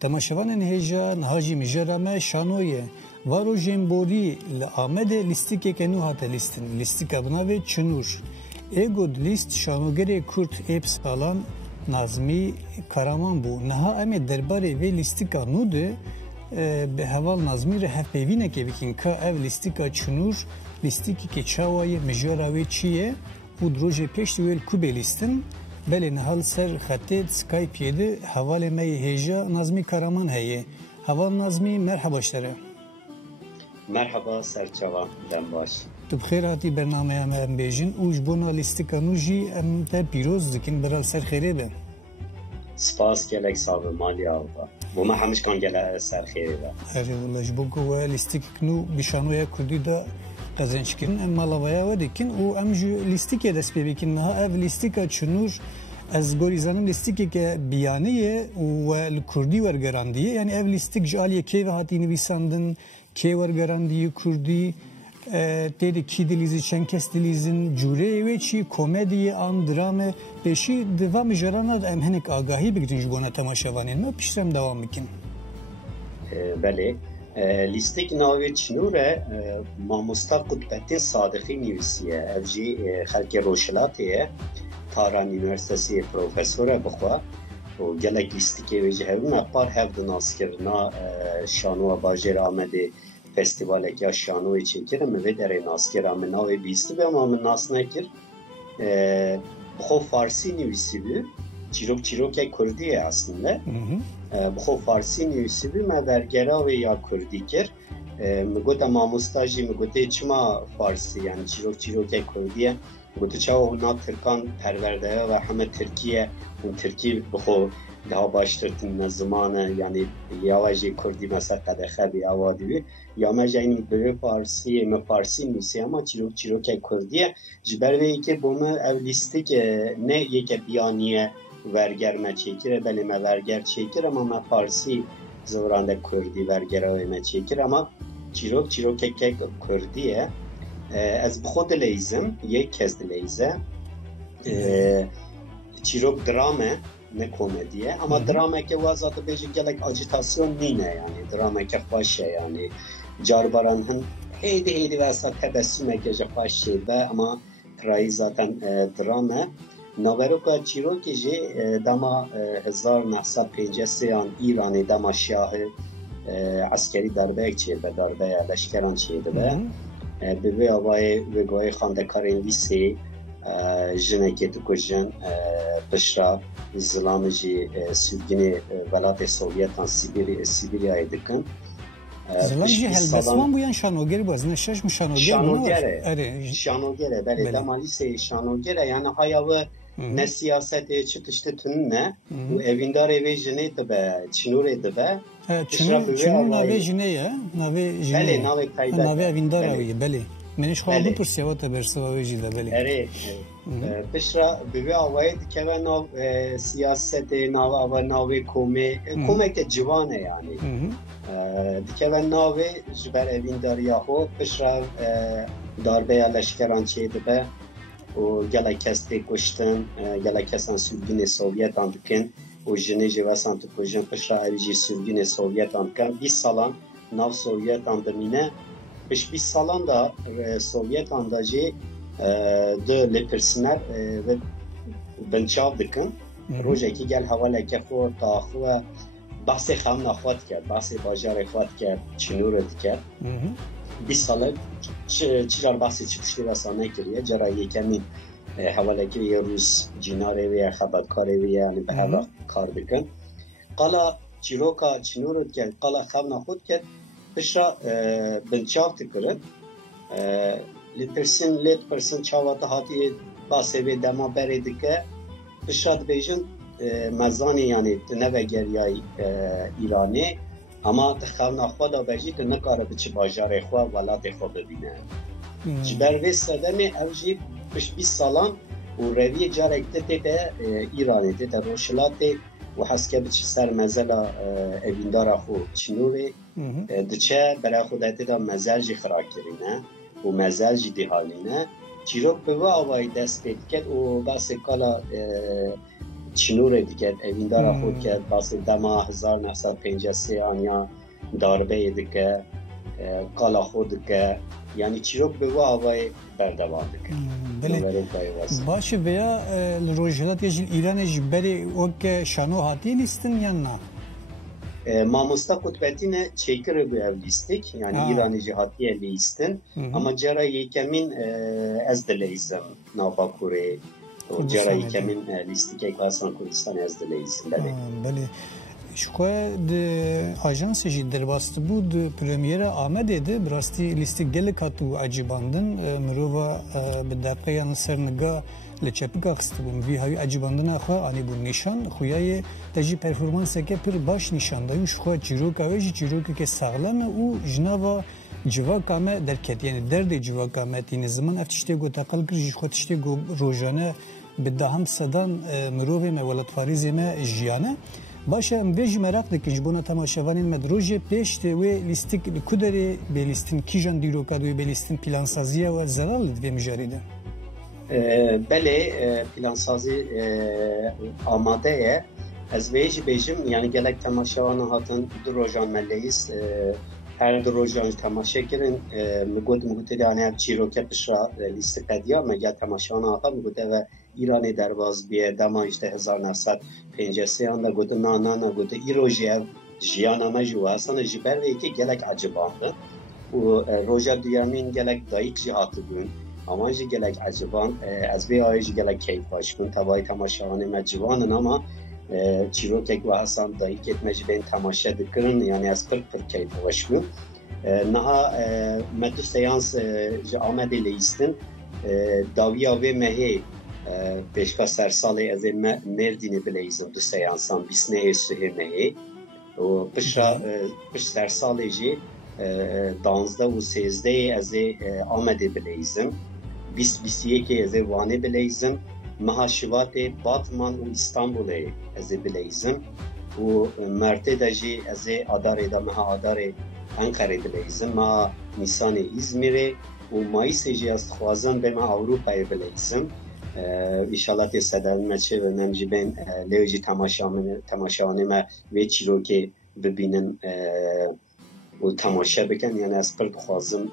تماشاوان هجا نهاجی مجرمه شانویه وارو جنبوری لآمده لیستی که کنو هات لیستن لیستی که بناوه چنوش ایگود لیست شانوگره کرد ایب سالان نازمی کارامان بو نها امی درباره وی لیستی که نوده به حوال نازمی ره هفپیوینه که بکن که او لیستی که چنوش لیستی که چاوای مجراوی چیه و دروژه پیشت ویل کوبه لیستن بله نهال سر خطه سکایپ یده حوال می هجا نازمی کارامان هیه حوال نازمی مرحبا شتره مرحبا سرچاوان دم باش تو بخیر هاتی برنامه ام بیجین اوج بونا لیستیکا نوجی ام تا پیروز دکن برال سر خیره به سپاس گلک صاحب مالی آوها و ما همش کن گلک سر خیره به اره والله جبوکو و لیستیک کنو بشانویا کردی دا قزنش کن ام مالاوایا و دکن و ام جو لیستیکه دست پی بکن نها اف لیستیکا چنوش از گوری زنم لیستیکی که بیانیه و کردی ورگراندیه یعنی اف لیستیک جالیه که و هاتی نویساندن که ورگراندیه کردی تیری کی دلیزی چند کس دلیزن جوره و چی کمدی آن درامه پیشی دوام جرانات ام هنک آگاهی بگیرین جبونا تماشاوانین ما پیشترم دوام میکن بله لیستیک ناوی چنوره ماموستا قطبتین صادقی نویسیه افجی خلق روشلاتیه تاران یونیورسیتی پروفسوره بخوا و گلک لیستیکی ویجه هونه پار هفت ناسکرنا شانو باجر آمده فستیوال که شانوی چیکره موی در ناسکر آمده ناوی بیستی به ما من ناس نکر بخو فارسی نویسی بی چیروک کردیه aslında بخو فارسی نویسی بی ما برگرا و یا کردی کر مگوتا ماموستاجی مگوته چما فارسی یعنی چیروک کردیه گوته چاو اونا ترکان پرورده و همه ترکی بخو daha baştırtın zamanı yani yavaşça Kurdi mesela kadar bir avadi ya mecayın böyle Farsi nüsi ama çirok Kurdiye jiberve ki bunu evlistik ne yeke biyaniye vergerme çekir belime verger çekir ama Farsi zavranda Kurdi vergerme çekir ama çirok Kurdiye az bxod lezim یک kez lezim çirok drama ne komediye ama drama ke vazatı beji gelek ajitasyon nine yani drama ke başa yani carbaranın heydi vasa tebessüm ekece başa be ama trai zaten drama Navaroka Çirokeji dama 1950 an İran'ı dama şahı askeri darbe çeybe darbe leşkeran çeydi be به آوای وگای خاندکارین لیسی جنکی تو کجن پشرا زلامجی سوگینی ولات سوویتان سیبیریای دکن زلامجی هلبسمان بویان شانوگر باز نشش شانوگره بله دما لیسی شانوگره یعنی هایا و نه سیاست çıtıştı tünne bu evindar evi jene de be çinure de be çinur nave jene ya nave evindar evi beli meniş xalı pursiya bersa evi de beli ere pişra bebe avayı ke ve nav siyasete nav ava nave kome ke civane yani dike ve nave jiber evindar yahu pişra darbe leşkeran çeydi be o gelek kesti kuştun gelek kesan sürgüne Sovyet andıkın o jeneje ve santıkojen pışra ayrıca sürgüne Sovyet andıkın bir salan nav Sovyet andımine bir salan da Sovyet andacı de lepersiner ve bençavdıkın rojeki gel havaleke xo taxu ve bahse xam naxvat kerd bahse bajar xvat kerd çinur dikerd bir salı çirar bahsi çıkışlı rasane kiriye cerayı kemin havaleki Rus cinare ve xabatkare ve yani به هوا کار بکن قلا چیروکا چنورت که قلا خبنا خود که بشرا بنچاو تکرد لیت پرسن چاواتا هاتی باسه و دما برده که بشرا بیجن مزانی یعنی نوه گریای ایرانی اما خبنا خود آبجی تو نکاره بچه باجار خواه ولات خواه ببینه جبر وی سدمی اوجی پش 20 سالان و روی جارکته تیده ایرانی تیده روشلاته و حسکه بچه سر مزلا اویندار خو چنوری دچه برای خود تیده مزل جی خرا کرینه و مزل جی دیحالینه چیروک به آوائی دست تید کد و بس کالا چنور دیگه ایندار خود که باز دما 1953 آنیا داربه دیگه قالا خود که یعنی چیروک به وای بردوام دیگه بله باشه بیا روجلات یه ایران جبری وقت شانو هاتی لیستن یا نه ماموستا قطبتین چیکر به لیستیک یعنی ایرانی جهاتی لیستن اما جرا یکمین از دلیزم ناباکوره و جرا یکمین لیستیک اصلا کردستان از دلیزم بله شکوه آژانس جی درباست بود پرمیر آمده ده براستی لیستی گل کاتو عجیباندن مروفا به دقیقه سرنگا لچپیکا خست بون وی هایی عجیباندن اخواه آنی بون نشان خویای تجی پرفورمانس که پر باش نشان دایی شکوه چیروک اویجی چیروک که سغلم او جناوا جواکامه درکت یعنی درد جواکامه تین زمان افتشتی گو تقل کرجی شکوه تشتی گو روژانه بده هم صدان مروفی مولد فاریزی ما جیانه باشه ام بیج مراق دکن جبونا تماشاوانین مدروجه پیش و لیستیک کدری به لیستین کیجان دیروکاد و به لیستین پلانسازیه و زلال دوی مجاریده بله پلانسازی آماده ای از بیجم یعنی گلک تماشاوان هاتن دو روزان ملیست هر دو روزان تماشا کردن مگود یعنی چیروکه پشرا لیست پدیا مگر تماشاوان هاتا مگوده و ایرانی درواز بیه دما 1953 آنده گوده نه گوده ای روژه جیانامه جو اصلا جبر وی که گلک عجبانده و روژه دیامین گلک دایک جهاتی بون اما جی گلک عجبان از بی آیجی گلک کیف باش کن تبایی تماشاوانه مجبانن اما چیروکک و حسن دایکت مجبین تماشا دکرن یعنی از پر کیف باش کن نها مدو سیانس جا آمده لیستن داویا و مهی پیشکا سرسالی از مردینی بلیزم دو سیانسان بیسنه سهرنهی و پش سرسالی جی 12 و 13 از آمده بلیزم 21 از وانه بلیزم مهاشوات باتمان و استانبول از بلیزم و مرتده جی از آدار دا مها آدار انقره بلیزم ما نیسان ازمیره و مایس جی از خوازن به ما اروپای بلیزم ایشالله تی صدر مچه و نمجی بین لیوجی تماشاوانه ما وی چیرو که ببینن و تماشا بکن یعنی از پر بخوازم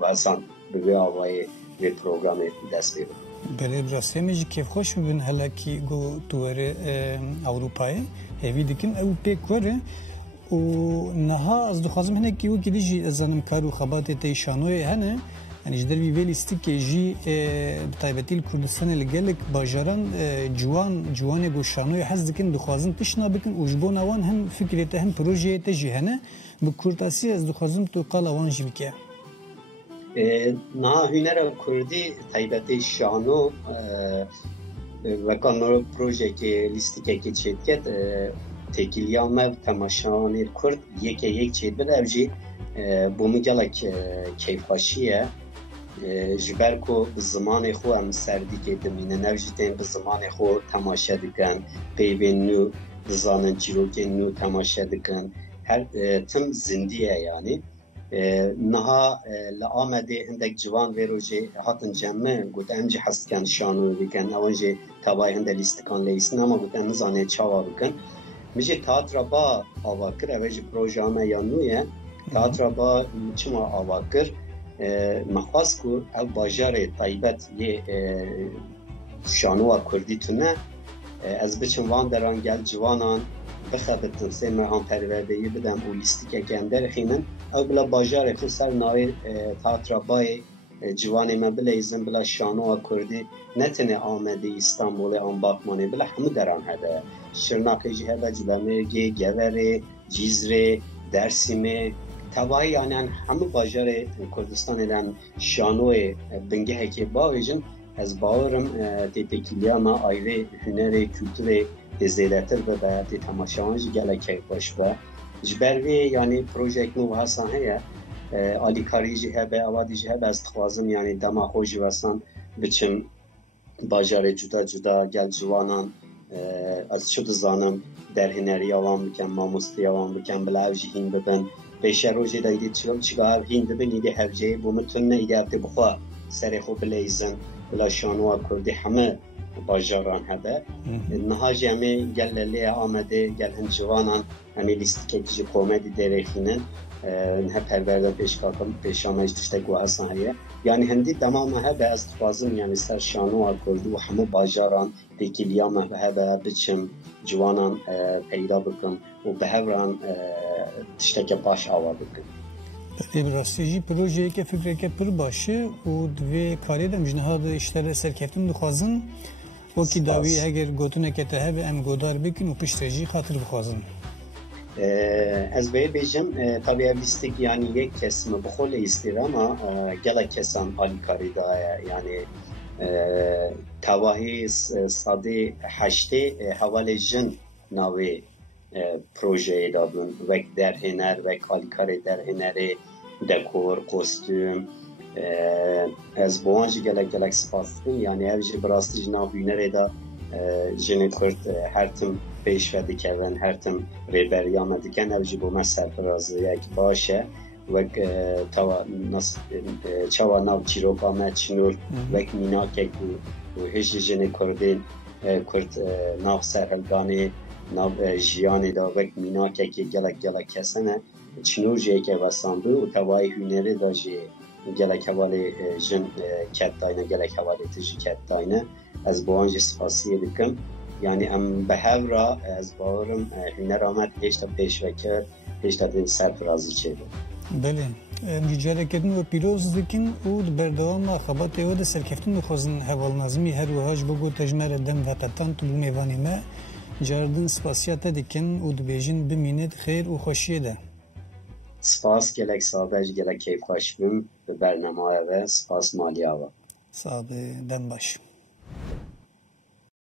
و اصلا به آوای وی پروگرام دست بیرون بله براسته میجی کیف خوش ببین هلا کی گو توره اروپای هیوی دکن او پیک وره و نها از دخوازم هنه که او کدیجی زنم کارو خبات تیشانوی هنه يعني جدر بي لیستیک جی بطایبتی کردستان لگلک باجران جوان گوشانوی حز دکن دخوازن تشنا بکن و جبون اوان هم فکرت هم پروژه تجی هنه بکرداسی از دخوازم تو قال اوان جی بکه نه هنر کردی طایبتی شانو و کانور پروژه که لیستیک که چید کد تکیلیام تماشان کرد یک چید بده اوجی بومی گلک کیفاشیه جبر کو زمان خو هم سردی که دمینه نوجیدن به زمان خو تماشا دکن پیوین نو زانن چیروک نو تماشا دکن هر تم زندیه یعنی نها لآمده هندک جوان ویروجه هاتن جمعه گوت امجی حست کن شانو بکن اوانجه تبای هنده لیستکان لیستن اما گوت امزانه چاوا بکن میشه تاترا با آواکر اوجه پروژامه یا نویه تئاتر با چما آواکر مخواست کو او باجار طیبت یه شانو کردی تونه از بچم وان دران گل جوانان بخبتن سه مرهم پروردهی بدم او لیستی که اندر خینن او بلا باجار خود سر ناوی تئاتر بای جوانی ما بلا ایزن بلا شانو کردی نتنه آمده استانبول آن باقمانه بلا همو دران هده شرناقی جی هده جلمرگی گوره جیزره درسیمه تبایی یعنی همه باجار کردستان دن شانوی بنگه که باویجن از باورم تیتکیلیا ما آیره هنر کلتور زیادتر به تی تماشاوانج گلکه باش و جبروی یعنی پروژه نو هستن هیا آلیکاری جه به آوادی جه به از خوازم یعنی دما خوشی واسن بچم باجار جدا گل جوانان از شد زانم در هنری آوام بکن ماموستی آوام بکن بلاوجی هین ببن پیشه روزی دایدی چیکار هین ببین ایده هفجه بومتون ایده هفته بخوا سر خوب لیزن بلا شانوا کردی همه bajaran hebe niha jî em ê gel lêlêya Amedê gel hin ciwanan em ê lîstikekî ji komedî derêxînin hep perverde pêşama ji tiştek û hesan heye yani hindî demama hebe ez dixwazim yani ser şanoa Kurdî û hemû bajaran têkiliya me hebe biçim ciwanan peyda bikin û bi hevran tişteke baş ava bikin. Em rastî jî projeyeke fikreke pir baş e û divê karê de em ji niha de işlere serkeftin dixwazin wekî dawî eger gotineke te hebe em godar bikin û piştre jî xatir bixwazin. Ez vê bêjim tabii ev lîstik yani yek kesimi bi xwe lê îstîr ama gelek kesan alîkarî daye yani tawahî sadê heştê hevalê jin navê projeyê dabûn wek derhêner wek alîkarê derhênerê dekor kostüm ez bi wan jî gelek spas dikim yani ev jî bi rastî ji nav hunerê de jinê Kurd her tim pêş ve dikevin her tim rêberiya me dikin ev jî bo me serfiraziyek baş e wek çawa nav çîroka me çinûr wek mînakek û hêjî jinê Kurdên Kurd nav serhildanê nav jiyanê da wek mînakekê gelek kesene çinûr jî yeke wesanbû û tewayê hunerê da jî gelek hevalê jin ket dayne gelek hevalê te jî ket dayne ez bi wan jî spasiyê dikim yani em bi hevra ez bawerim hunera me hêşta pêşvekir hêşta din serfirazî çêbin. Belê em jî careketin we pîroz dikin û di berdewama xebatê we de serkeftin dixwazin hevalnazimî her wiha ji bo gote ji me re dem veqetan tu bû mêvanê me cardin spasiya te dikin û dibêjin bimînit xêr û xweşiyê de. Spas gelek sade ji gelek keyfxweş bim bi bernamaya ve spas maliya ve. Sade den baş.